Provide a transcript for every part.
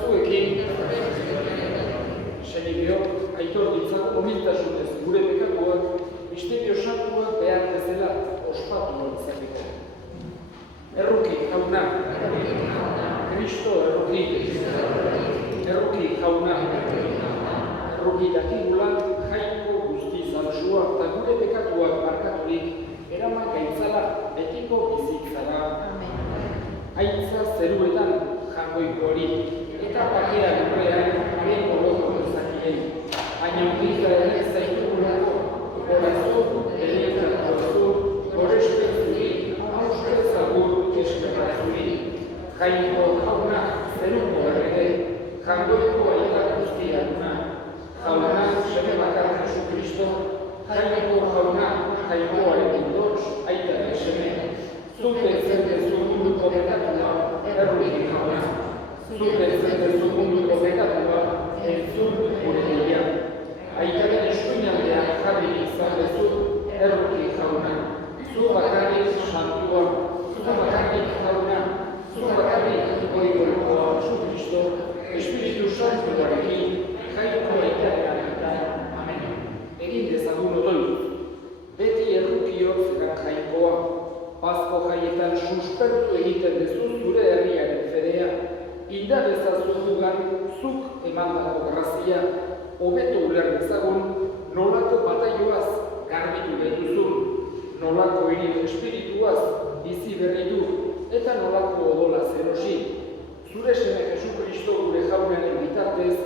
zuekin, Senibio, aitor ditzagun humiltasunez gure pekatuak, misterio santuak behar bezala ospatu izateko. Erruki jauna, Kristo erruki jauna, erruki dakigula jainko guzti zantzua eta gure pekatuak barkaturik eraman gaitzala betiko bizitzara. Aitza zeruetan jangoiko hori, eta pakea gurean haren olotu ezakien. Baina unita ere zaitugulako, horazu, benetan horazu, horrezpen zuri, hauste zagur eskerra zuri. Jainko jauna, zeruko errege, jangoiko aita guztia duna. Jauna, seme bakar Jesu Kristo, jainko jauna, jainkoaren indorz, aita seme. Zute zendezu munduko bekatua, erruki jauna. Zute zendezu munduko bekatua, entzun gure deia. Aitaren eskuinaldean jarri izan dezu, erruki jauna. Zu bakarrik santua, zu bakarrik jauna, zu bakarrik goigorkoa Jesu Kristo, Espiritu Santuarekin, jaiko aitaren. Amen. Egin dezagun otoituz. Beti errukiok zeran jainkoa. Pasko jaietan suspertu egiten dezu zure herriaren fedea, indar ezazu dugan zuk emandako grazia, hobeto uler dezagun nolako bataioaz garbitu behituzun, nolako hiri espirituaz bizi berri du, eta nolako odolaz erosi. Zure seme Jesu Kristo gure jaunaren bitartez,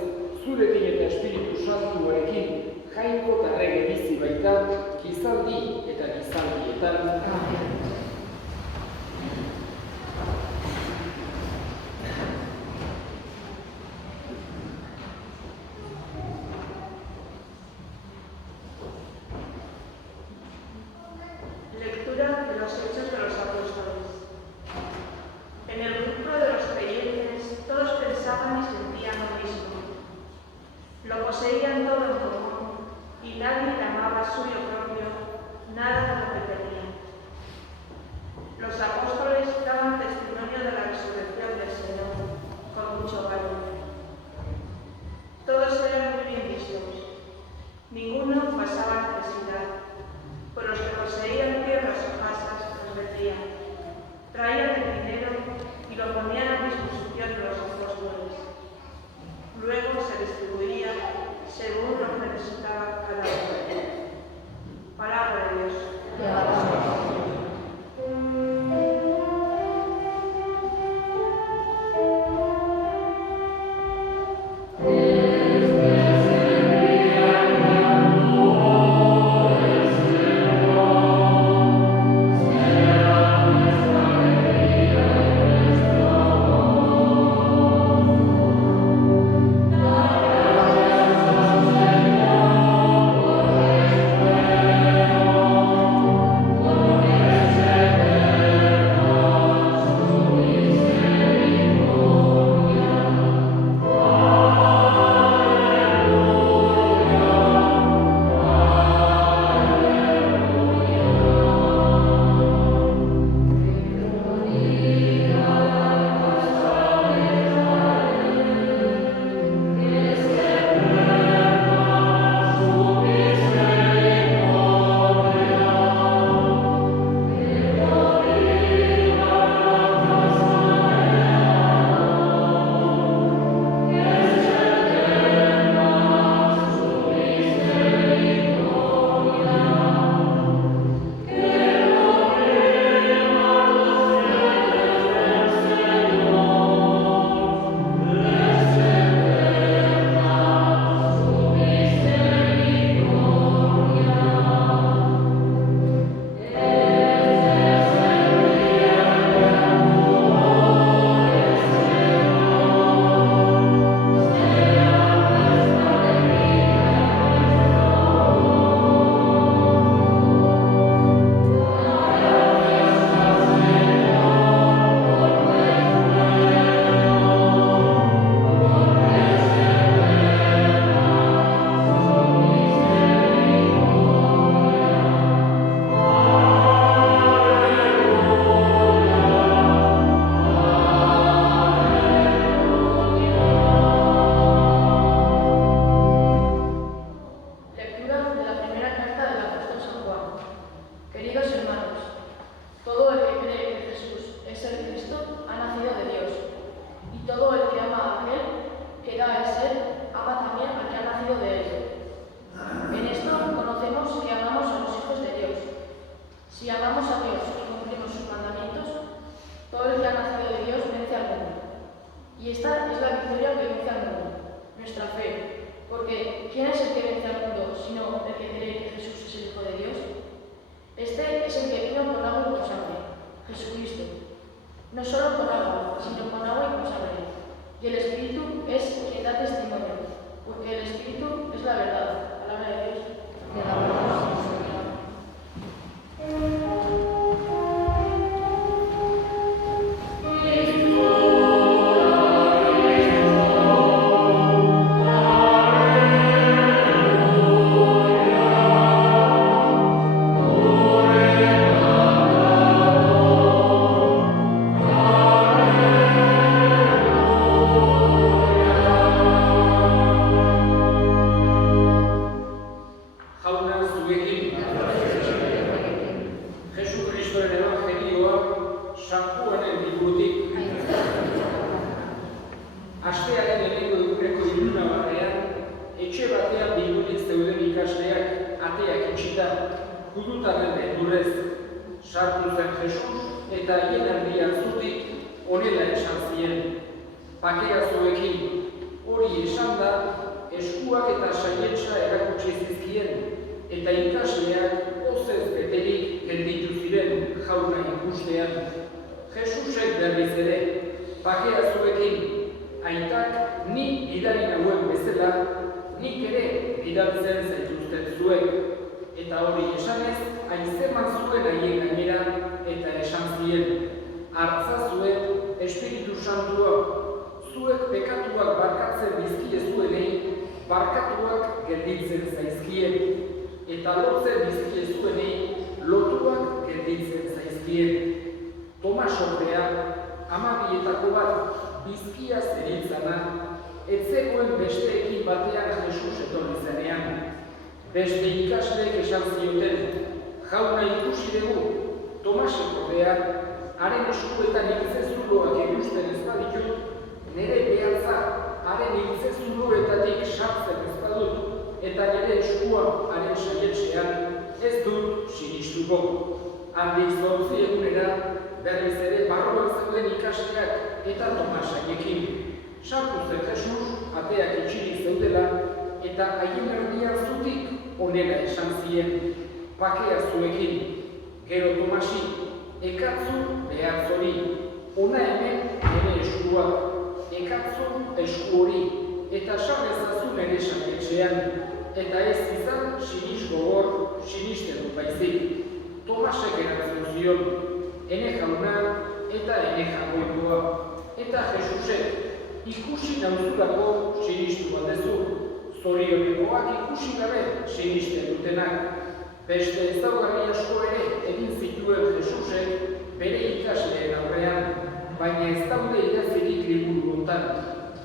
zurekin eta Espiritu Santuarekin jainko eta errege bizi baita, gizaldi eta gizaldietan. Amen. Palabra de Dios. es quien da testimonio, porque el Espíritu es la verdad. Palabra de Dios. Te alabamos, Señor. Beste ikasleek esan zioten, jauna ikusi dugu, Tomasek ordea, haren eskuetan hiltzezuloak ikusten ez baditut, nire behatza haren hiltzezuloetatik sartzen ez badut, eta nire eskua haren saietxean ez dut sinistuko. Handik 8 egunera, berriz ere barruan zeuden ikasleak eta Tomasaiekin. Sartu zen Jesus, ateak itxirik zeudela, eta haien erdian zutik onela esan zien, pakea zuekin, gero Tomasi, ekatzu behatz hori, ona hemen ere eskua, ekatzu esku hori, eta sarrezazu nire saietxean, eta ez izan sinis gogor, sinisten dut baizik. Tomasek erantzun zion, ene jauna eta ene jagoikoa, eta Jesusek, ikusi nauzulako sinistu batezu, zorionekoak ikusi gabe sinisten dutenak. Beste ezaugarri asko ere egin zituen Jesusek bere ikasleen aurrean, baina ez daude idatzirik liburu hontan.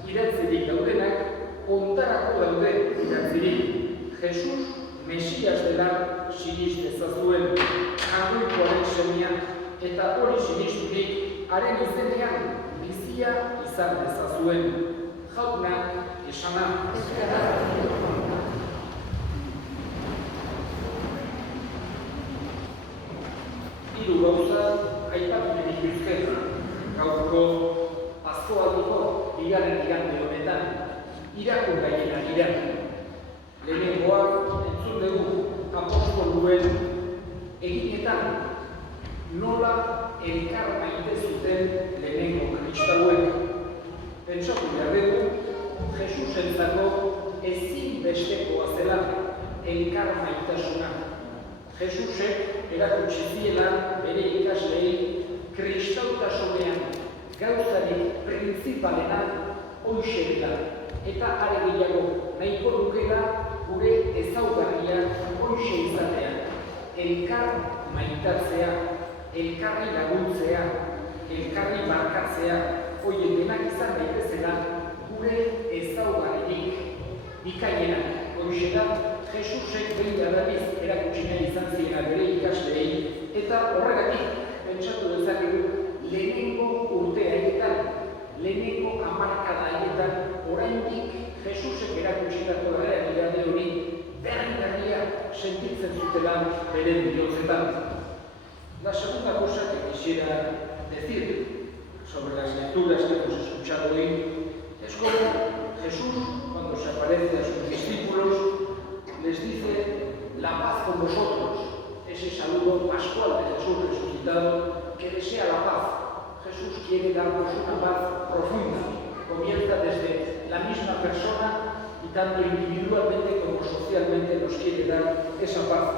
Idatzirik daudenak ontarako daude idatzirik. Jesus Mesias dela sinist ezazuen, jagoikoaren semea, eta hori sinisturik haren izenean bizia izan dezazuen. Jaunak esana. Hiru gauza aipatu dituzke gaurko Paskoaldiko bigarren igande honetan, irakurgaien arira. Lehenengoa entzun dugu apostoluen eginetan nola elkar maite zuten lehenengo kristauek. Pentsatu behar dugu, Jesusentzako ezinbestekoa zela elkar maitasuna. Jesusek erakutsi ziela bere ikaslei kristautasunean gauzarik printzipalena hoxe dela, eta are gehiago nahiko dukela gure ezaugarria hoxe izatea. Elkar maitatzea, elkarri laguntzea, elkarri barkatzea, hoien denak izan daitezela gure ezaugarririk bikaiena. Hoxe da, Jesusek behin berriz erakutsi nahi izan ziena bere ikasleei, eta horregatik pentsatu dezakegu lehenengo urteaietan, lehenengo hamarkadaietan, oraindik Jesusek erakutsitako errealitate hori berria sentitzen zutela bere bihotzetan. La segunda cosa que quisiera decir sobre las lecturas que hemos escuchado hoy es como Jesús, cuando se aparece a sus discípulos, les dice la paz con vosotros, ese saludo pascual de Jesús resucitado que desea la paz. Jesús quiere darnos una paz profunda, comienza desde la persona y tanto individualmente como socialmente nos quiere dar esa paz.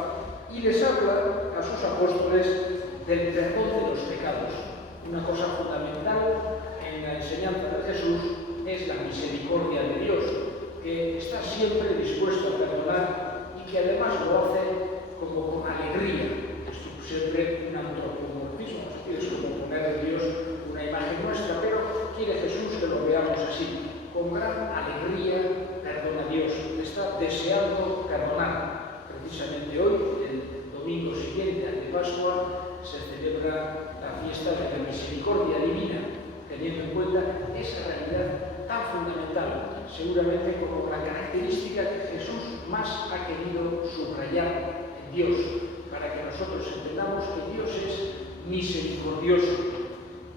Y les habla a sus apóstoles del perdón de los pecados. Una cosa fundamental en la enseñanza de Jesús es la misericordia de Dios, que está siempre dispuesto a perdonar y que además lo hace como con alegría. Esto siempre un antropomorfismo, es como poner a Dios una imagen nuestra, pero quiere Jesús que lo veamos así. Con gran alegría perdona a Dios, está deseando perdonar. Precisamente hoy, el domingo siguiente al de Pascua, se celebra la fiesta de la misericordia divina, teniendo en cuenta esa realidad tan fundamental, seguramente como la característica que Jesús más ha querido subrayar en Dios, para que nosotros entendamos que Dios es misericordioso,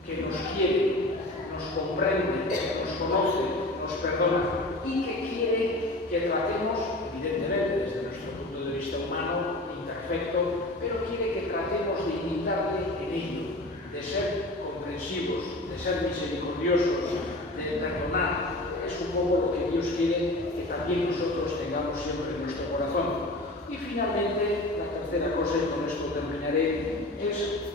que nos quiere, nos comprende, nos conoce, nos perdona y que quiere que tratemos, evidentemente desde nuestro punto de vista humano, imperfecto, pero quiere que tratemos de imitarle en ello, de ser comprensivos, de ser misericordiosos, de perdonar. Es un poco lo que Dios quiere que también nosotros tengamos siempre en nuestro corazón. Y finalmente, la tercera cosa, y con esto terminaré, es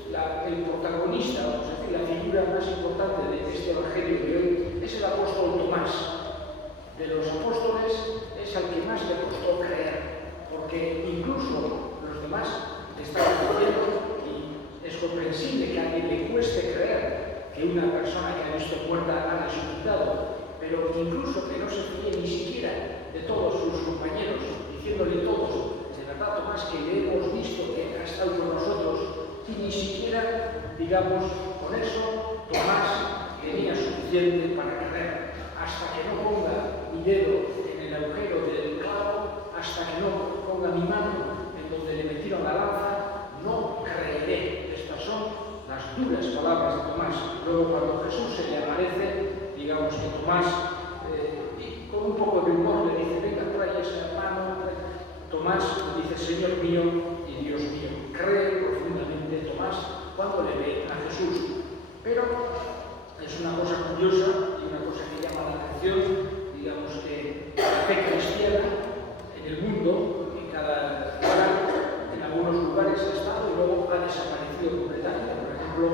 el protagonista, vamos a decir, la figura más importante de este Evangelio de hoy, es el apóstol Tomás. De los apóstoles es al que más le costó creer, porque incluso los demás estaban creyendo, y es comprensible que a alguien le cueste creer que una persona que ha visto muerta ha resucitado, pero incluso que no se fíe ni siquiera de todos sus compañeros, diciéndole todos, de verdad Tomás, que le hemos visto que ha estado con nosotros, y ni siquiera, digamos, con eso Tomás tenía suficiente para creer. Hasta que no ponga mi dedo en el agujero del clavo, hasta que no ponga mi mano en donde le metieron la lanza, no creeré. Estas son las duras palabras de Tomás. Luego, cuando Jesús se le aparece, digamos que Tomás, con un poco de humor, le dice: venga, trae esa mano. Tomás dice: Señor mío y Dios mío. Cree profundamente Tomás cuando le ve a Jesús. Pero es una cosa curiosa y una cosa que llama la atención, digamos que la fe cristiana en el mundo, en cada lugar, en algunos lugares ha estado y luego ha desaparecido completamente. Por ejemplo,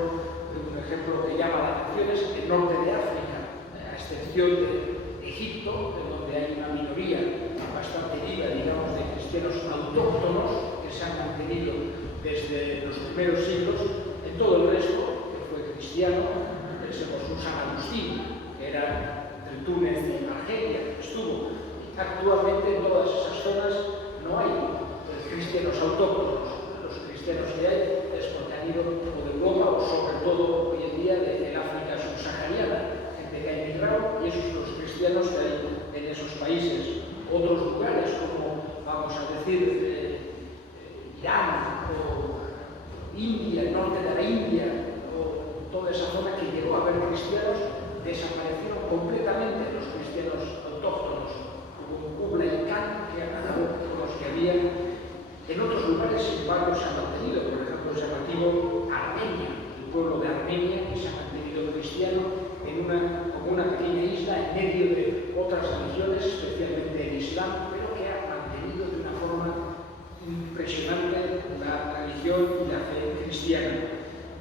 un ejemplo que llama la atención es el norte de África, a excepción de Egipto, en donde hay una minoría bastante viva, digamos, de cristianos autóctonos que se han mantenido desde los primeros siglos. En todo el resto, que fue cristiano, pensemos un San Agustín, que era de Túnez y Argelia, que estuvo. Actualmente en todas esas zonas no hay cristianos autóctonos. Los cristianos que hay es porque han ido o de Europa o sobre todo hoy en día del África subsahariana, gente que ha emigrado, y esos son los cristianos que hay en esos países. Otros lugares como, vamos a decir, Irán o India, el norte de la India, o toda esa zona que llegó a haber cristianos, desaparecieron completamente los cristianos autóctonos, como Kublai Khan, que acabó con los que había. En otros lugares, sin embargo, se han mantenido. Por ejemplo, es llamativo Armenia, el pueblo de Armenia, que se ha mantenido cristiano como una pequeña isla en medio de otras religiones, especialmente el Islam, pero que ha mantenido de una forma impresionante la religión y la fe cristiana.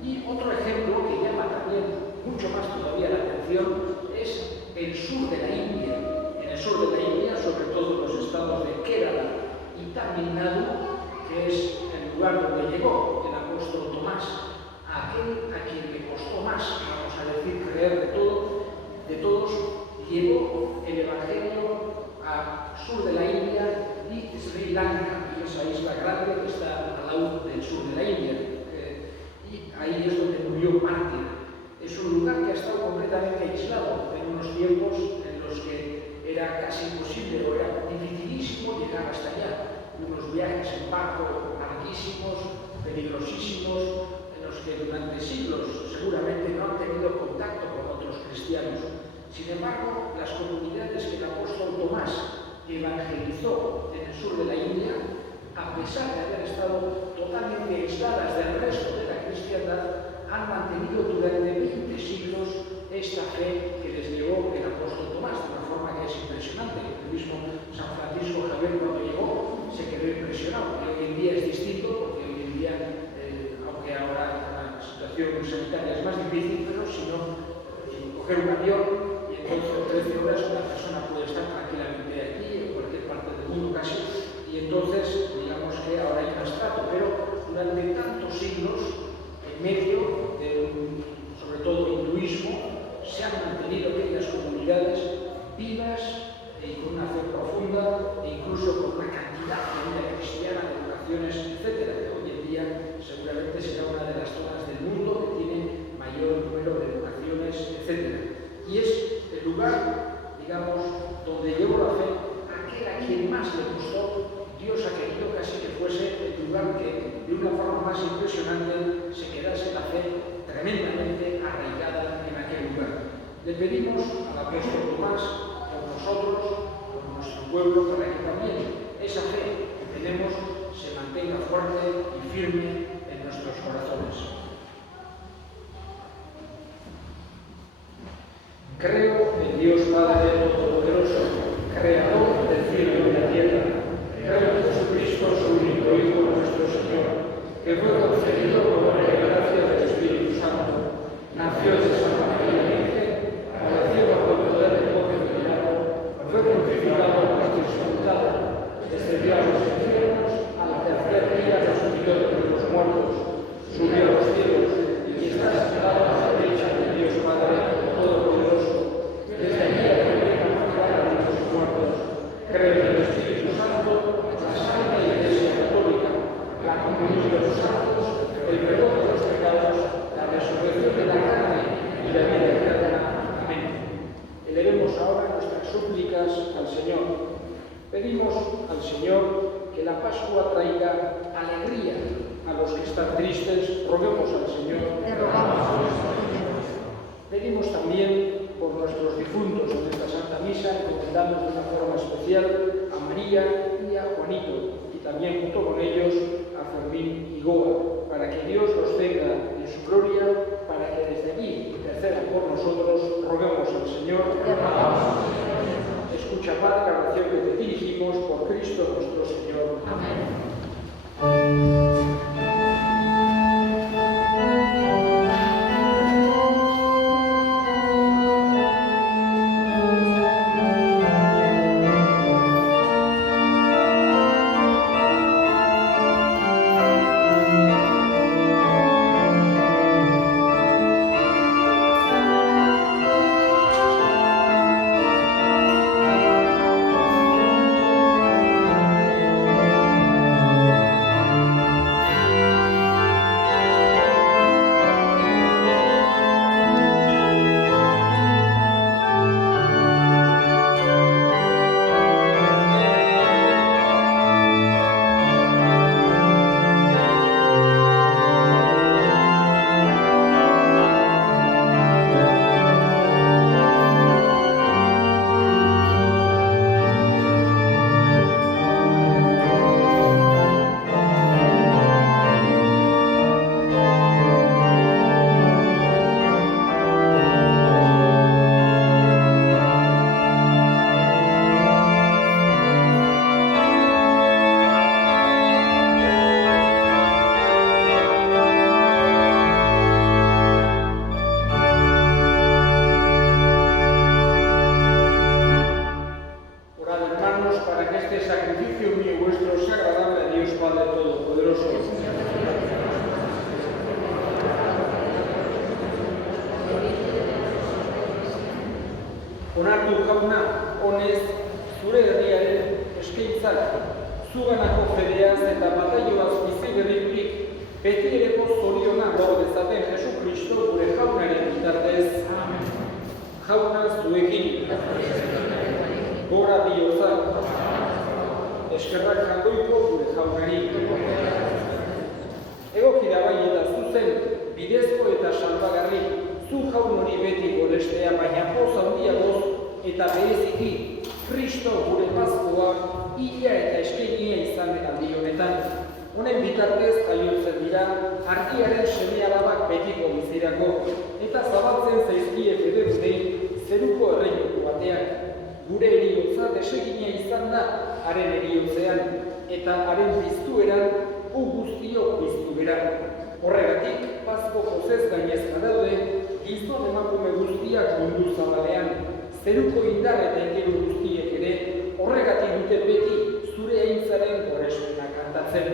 Y otro ejemplo que llama también mucho más todavía la atención es el sur de la India. En el sur de la India, sobre todo los estados de Kerala y Tamil Nadu, que es el lugar donde llegó el apóstol Tomás, aquel a quien le costó más, vamos a decir, creer de todos, llevó el Evangelio al sur de la India y Sri Lanka, y esa isla grande que está al lado del sur de la India. Y ahí es donde murió mártir. Es un lugar que ha estado completamente aislado en unos tiempos en los que era casi imposible o era dificilísimo llegar hasta allá. Unos viajes en barco larguísimos, peligrosísimos, en los que durante siglos seguramente no han tenido contacto con otros cristianos. Sin embargo, las comunidades que el apóstol Tomás evangelizó en el sur de la India, a pesar de haber estado totalmente aisladas del resto de la cristiandad, han mantenido durante 20 siglos esta fe que les llevó el apóstol Tomás, de una forma que es impresionante. coger un avión y entonces 13 horas una persona puede estar tranquilamente aquí, en cualquier parte del mundo casi, y entonces digamos que ahora hay más trato, pero durante tantos siglos, en medio de sobre todo hinduismo, se han mantenido aquellas comunidades vivas y con una fe profunda e incluso con una cantidad de vida cristiana, de vocaciones, etc. Que hoy en día seguramente será una de las zonas del mundo que tiene mayor número de vocaciones, etc. Y es el lugar, digamos, donde llevó la fe aquel a quien más le gustó. Dios ha querido casi que fuese el lugar que de una forma más impresionante se quedase la fe tremendamente arraigada en aquel lugar. Le pedimos al apóstol Tomás, por nosotros, por nuestro pueblo, para que también esa fe que tenemos se mantenga fuerte y firme en nuestros corazones. Creo en Dios Padre Todopoderoso, Creador del cielo y de la tierra. Creo en Jesucristo, su único Hijo, nuestro Señor, que fue concebido por obra y gracia del Espíritu Santo. Nació de Santa María Virgen, padeció bajo el poder del Poncio Pilato, fue crucificado, muerto y sepultado, descendió a los infiernos, al tercer día resucitó de entre los muertos, subió a los cielos y está sentado a la derecha de Dios Padre Todopoderoso. Desde allí viene a juzgar a los muertos. Creo en el Espíritu Santo, la Santa Iglesia Católica, la comunión de los santos, el perdón de los pecados, la resurrección de la carne y la vida eterna. Amén. Elevemos ahora nuestras súplicas al Señor. Pedimos al Señor que la Pascua traiga alegría a los que están tristes. Roguemos al Señor. Pedimos también por nuestros difuntos en esta Santa Misa, encomendamos de una forma especial a María y a Juanito, y también junto con ellos a Fermín y Goa, para que Dios los tenga en su gloria, para que desde allí intercedan por nosotros. Roguemos al Señor. Escucha, Padre, la oración que te dirigimos por Cristo nuestro Señor. Amén. Onartu jauna, honez, zure herriaren eskaintzak, zuganako fedeaz eta bataioaz bizi berriturik, beti ereko zoriona gaur dezaten Jesukristo gure jaunaren bitartez. Jauna zuekin, gora bihotzak, eskerrak jagoiko gure jaunari. Egokira bai eta zuzen, bidezko eta salbagarri, zu jaun hori beti godestea, baina poz handiagoz eta bereziki Kristo gure Paskua ila eta eskenia izan aldi honetan. Honen bitartez jaiotzen dira argiaren seme-alabak betiko bizirako eta zabaltzen zaizkie federunei zeruko erreinuko bateak. Gure heriotza desegina izan da haren heriotzean eta haren piztueran gu guztiok piztu bera. Horregatik, Pasko jozez gainezka daude, gizon emakume guztiak mundu zabalean, zeruko indar eta ingelu guztiek ere, horregatik dute beti zure aintzaren gorespena kantatzen.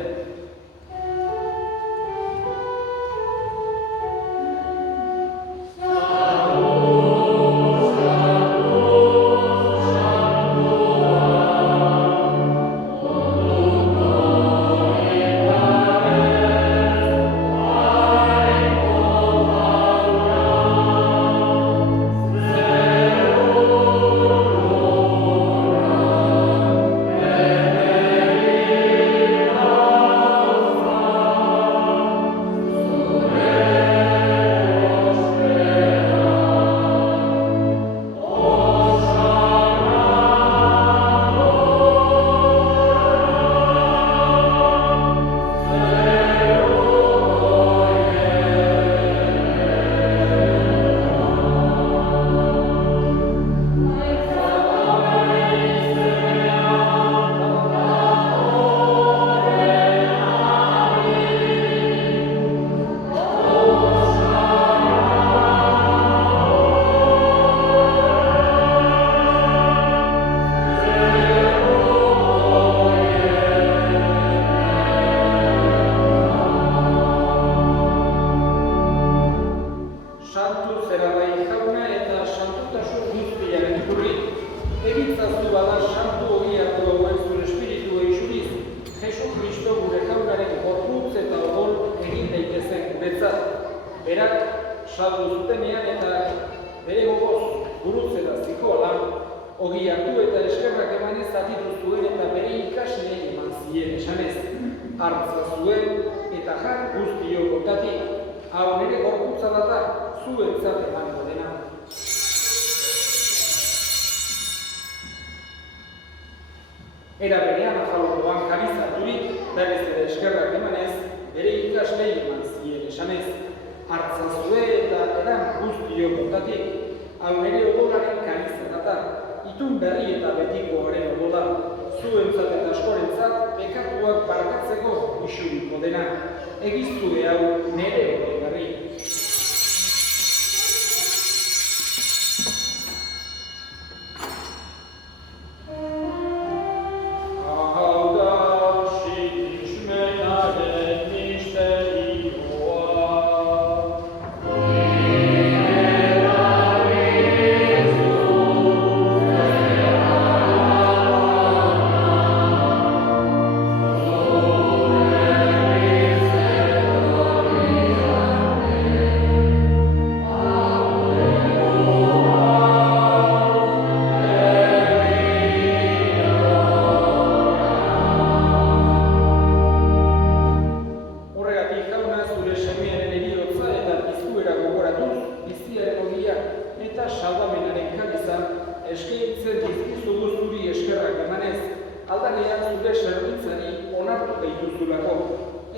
Berak, saldu zutenean eta bere gogoz gurutzera zikoala, ogi hartu eta eskerrak emanez zatitu zuen eta bere ikasle eman zien esanez. Hartza zuen eta jar guztio kontatik, hau nire gorputza data zuentzat emango dena. Era berean afalokoan karizaturik, berez ere eskerrak emanez, bere ikasle eman zien esanez. Hartza zuen eta eran guztio kontatik, hau nire odolaren karizza data, itun berri eta betiko horren odola, zuentzat eta askorentzat bekatuak barkatzeko isuriko dena, egiztu hau nire odogarri.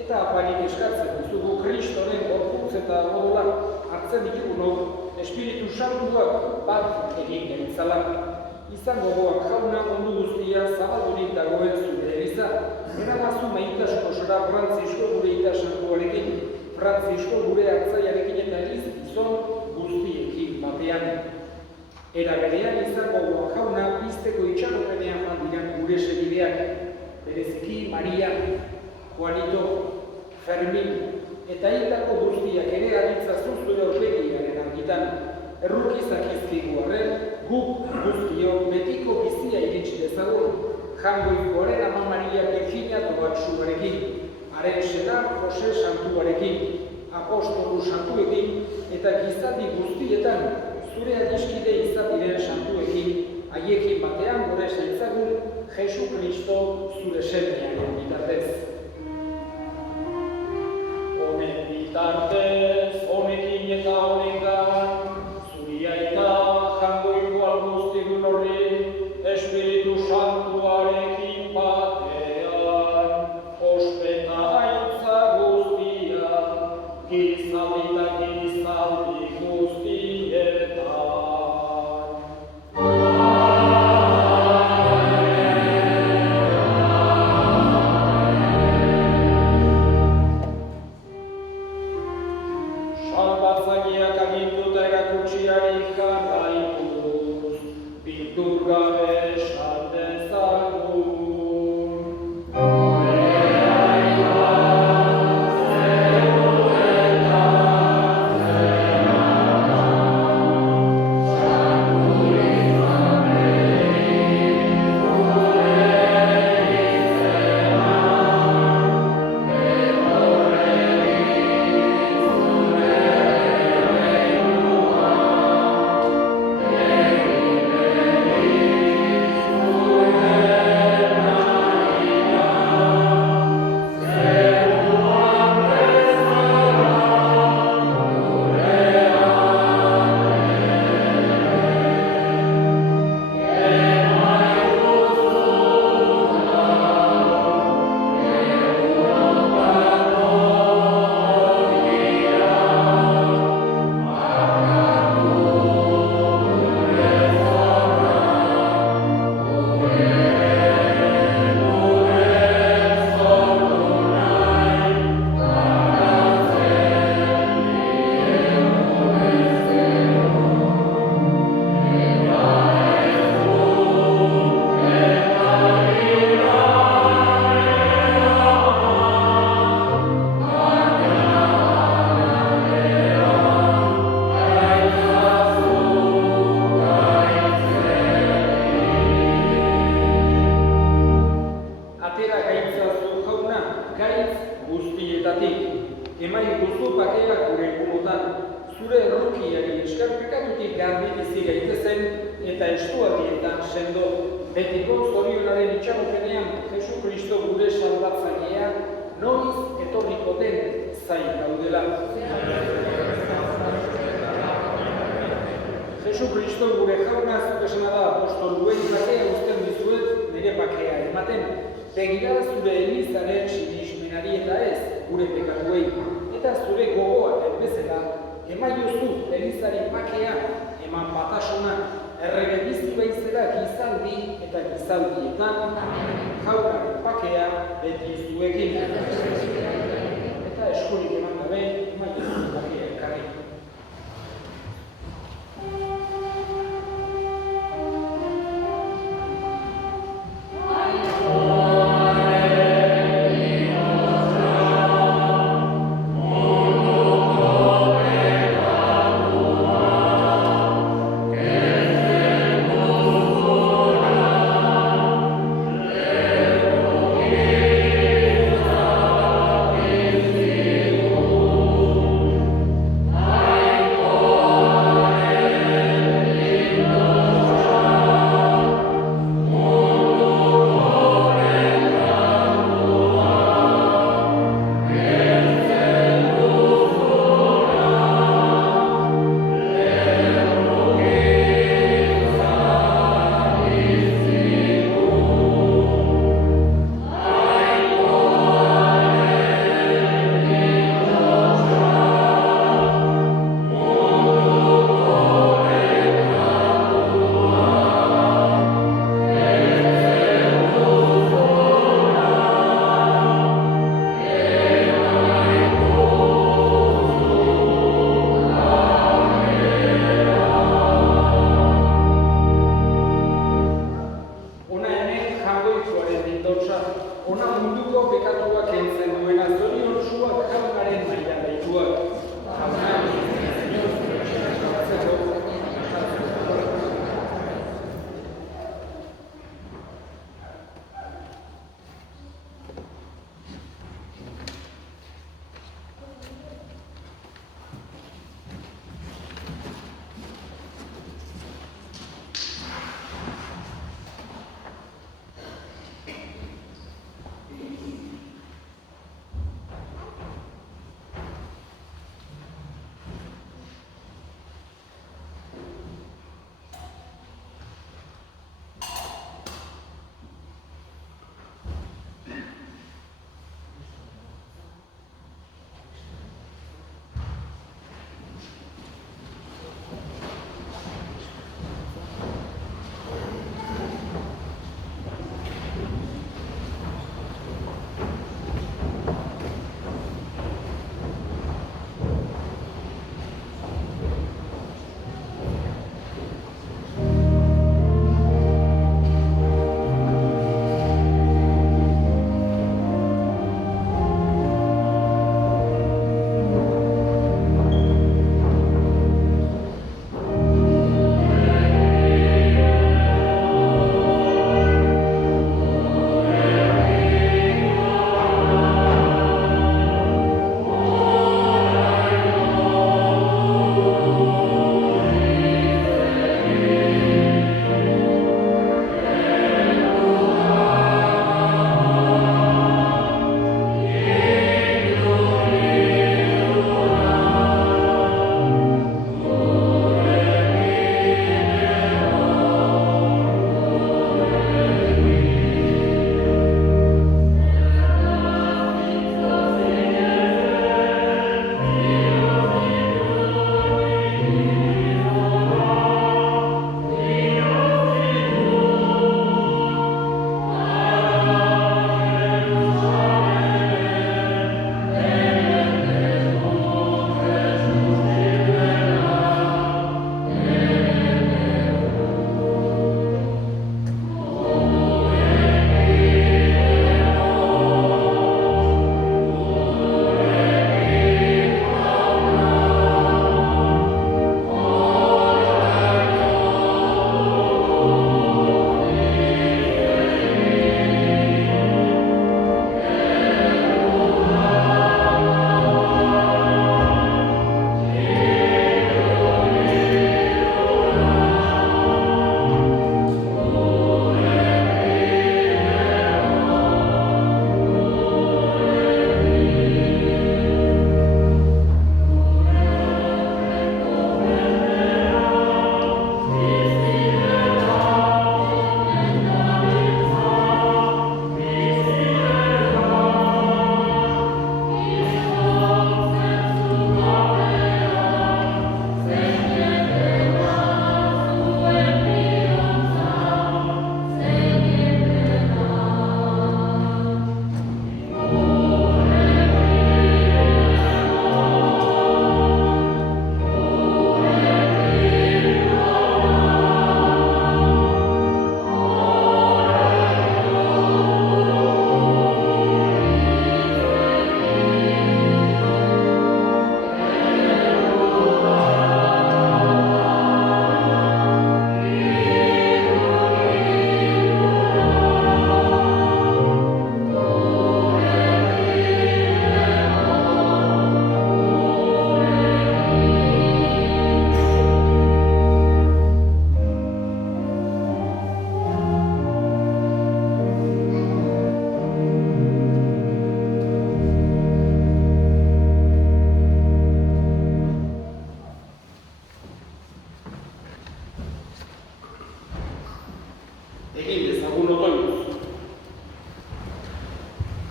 Eta aparik eskatzen dizugu Kristoren gorputz eta odola hartzen ditugunok Espiritu Santuak bat egin genitzala. Izan gogoak jauna mundu guztia zabaldurik dagoen zure eliza. Eramazu maitasko sora Frantzisko gure ita santuarekin, Frantzisko gure hartzaiarekin eta gizon guztiekin batean. Era berean izan gogoak jauna pizteko itxaropenean mandiran gure segideak, bereziki Maria, Juanito, Fermin, eta hildako guztiak ere aditzazu zure aurpegiaren argitan. Errukizak izkigu arren, guk guztio betiko bizia iritsi dezagun. Jangoikoaren ama Maria Virginia Tobatsuarekin, haren senar Jose Santuarekin, apostolu santuekin, eta gizaldi guztietan zure adiskide izapiren santuekin, haiekin batean gure zaitzagun Jesu Kristo zure semearen bitartez. Honen bitartez, honekin eta honengan, zuri aita jangoiko alguztigun horri, Espiritu Santuarekin batean, ospeta aitza guztia, gizaldi eta gizaldi guztietan. bakeak gure egunotan, zure errukiari eskar pekatutik garbi bizi gaitezen eta estualdietan sendo. Betiko zorionaren itxaropenean Jesu Kristo gure salbatzailea noiz etorriko den zain gaudela. Jesu Kristo gure jauna zuk esana da apostoluei bakea uzten dizuet nire bakea ematen. Begira zure elizaren sinismenari eta ez gure pekatuei. Eta zure gogoa den bezala emaiozu elizari bakea eman batasuna. Errege bizi baizera gizaldi eta gizaldietan jaunaren bakea beti zuekin. Eta eskurik eman gabe emaiozu bakea ekarri.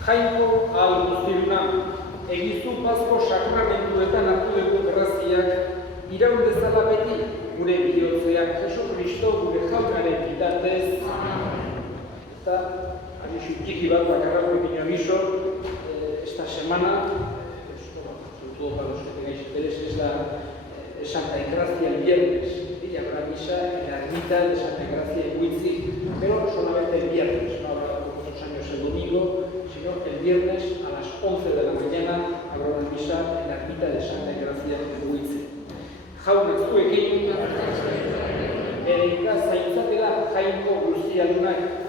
Jainko ahal guztiuna, egizu pazko sakramentuetan hartu dugu graziak, iraun dezala beti gure bihotzeak Jesu Kristo gure jaunaren bitartez. Eta, abisu txiki bat bakarrako egin abiso, esta semana, sobre todo para los que tengáis interés, es la Santa Engracia el viernes. Y habrá misa en la ermita de Santa Engracia en Huitzi, pero solamente el viernes, no habrá como otros años el domingo, sino el viernes a las 11 de la mañana habrá una misa en la ermita de Santa Engracia en Huitzi. Jaunak zuekin, ere ikaz zaintzatela jainko guztiadunak